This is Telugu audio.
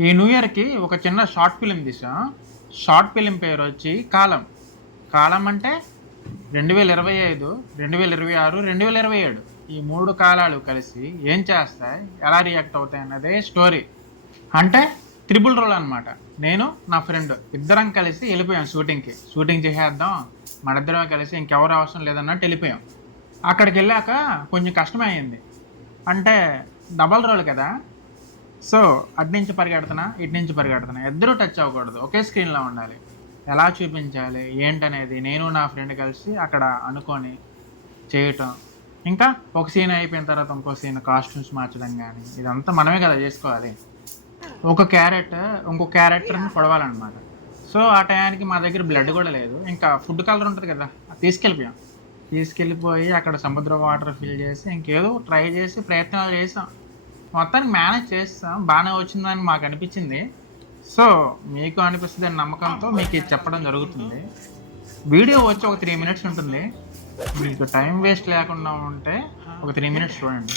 ఈ న్యూ ఇయర్కి ఒక చిన్న షార్ట్ ఫిలిం తీసాం. షార్ట్ ఫిలిం పేరు వచ్చి కాలం. కాలం అంటే 2025, 2026, 2027 ఈ 3 కాలాలు కలిసి ఏం చేస్తాయి, ఎలా రియాక్ట్ అవుతాయి అన్నదే స్టోరీ. అంటే త్రిబుల్ రోల్ అనమాట. నేను నా ఫ్రెండ్ ఇద్దరం కలిసి వెళ్ళిపోయాం షూటింగ్కి. షూటింగ్ చేసేద్దాం, మనిద్దరం కలిసి ఇంకెవరు అవసరం లేదన్నట్టు వెళ్ళిపోయాం. అక్కడికి వెళ్ళాక కొంచెం కష్టమే అయింది. అంటే డబల్ రోల్ కదా. సో అటు నుంచి పరిగెడుతున్నా, ఇటు నుంచి పరిగెడుతున్నా, ఇద్దరూ టచ్ అవ్వకూడదు, ఒకే స్క్రీన్లో ఉండాలి. ఎలా చూపించాలి ఏంటనేది నేను నా ఫ్రెండ్ కలిసి అక్కడ అనుకొని చేయటం. ఇంకా ఒక సీన్ అయిపోయిన తర్వాత ఇంకో సీన్ కాస్ట్యూమ్స్ మార్చడం కానీ ఇదంతా మనమే కదా చేసుకోవాలి. ఒక క్యారెక్టర్ ఇంకో క్యారెక్టర్ని పొడవాలన్నమాట. సో ఆ టయానికి మా దగ్గర బ్లడ్ కూడా లేదు. ఇంకా ఫుడ్ కలర్ ఉంటుంది కదా, అది తీసుకెళ్ళిపోయాం. తీసుకెళ్ళిపోయి అక్కడ సముద్ర వాటర్ ఫిల్ చేసి ఇంకేదో ట్రై చేసి ప్రయత్నాలు చేసాం. మొత్తానికి మేనేజ్ చేస్తాం, బాగానే వచ్చిందని మాకు అనిపించింది. సో మీకు అనిపిస్తుంది అనే నమ్మకంతో మీకు ఇది చెప్పడం జరుగుతుంది. వీడియో వచ్చి ఒక 3 minutes ఉంటుంది. మీకు టైం వేస్ట్ లేకుండా ఉంటే ఒక 3 minutes చూడండి.